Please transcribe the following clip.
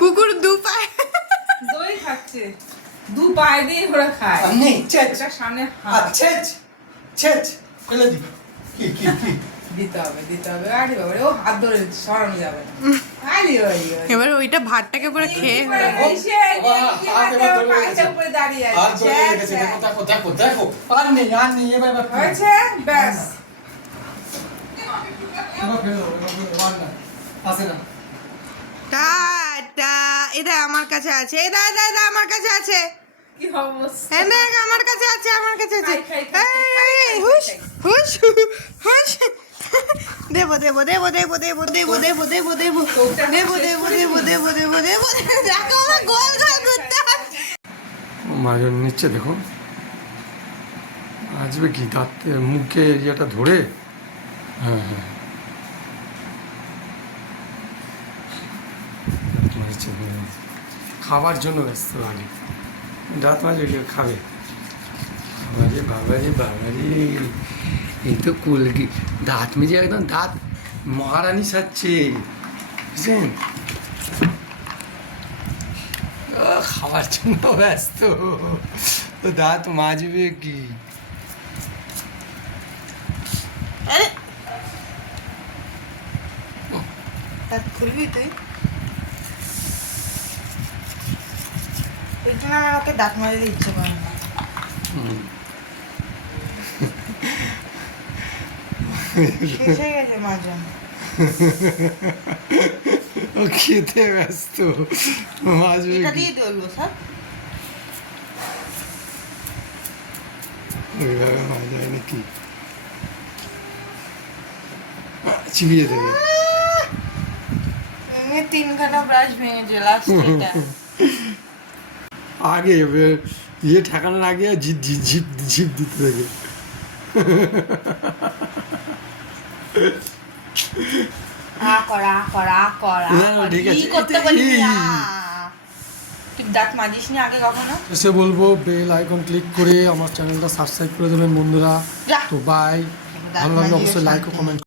কুকুর দু পায়ে দই খাচ্ছে, দু পায়ে দিয়ে ওরা খায়। সামনে ফেলে দি কি দিতে হবে। আরে বাবা ও হাত ধরে সরানো যাবে না। এবার ওইটা ভাতটাকে পুরো খেয়ে উপরে দাঁড়িয়ে আছে। দেখো আর নেই হয়েছে ব্যাস। আসে না টাটা। এটা আমার কাছে আছে, এটা আমার কাছে আছে, কি অবস্থা, আমার কাছে আছে। খাই। হুশ হুশ হুশ। দেবো। দেখো আমার গোল ঘুরতে মাজন নিচ্ছে, দেখো আসবে কি দাঁত মুখে এরিয়াটা ধরে। হ্যাঁ খাবার জন্য ব্যস্ত আগে দাঁত মাজে খাবে। বাবারে এই তো কুলকি দাঁত মেজে একদম দাঁত মহারানি সাজছে, বুঝলেন? খাওয়ার জন্য ব্যস্ত, তো দাঁত মাজবে কি? খুলবি তুই? ওই জন্য আমার ওকে দাঁত মাজতে ইচ্ছে করে না। শেষ হয়ে গেছে মাজন। ও খেতে ব্যস্ত, মাজবে এটা কি? দিয়ে দেবো স্যার। ওইভাবে মাজায় নাকি, চিবিয়ে দেবে। তিনখানা ব্রাশ ভেঙেছে লাস্ট এটা। আগে ইয়ে ঠেকানোর আগে ঝিপ দিতে থাকে। কি করতে বলি তুই দাঁত মাজিস নি আগে কখনো? এসে বলবো বেল আইকন ক্লিক করে আমার চ্যানেলটা সাবস্ক্রাইব করে দেবেন বন্ধুরা। তো বাই, ভালো লাগলে অবশ্যই লাইক ও কমেন্ট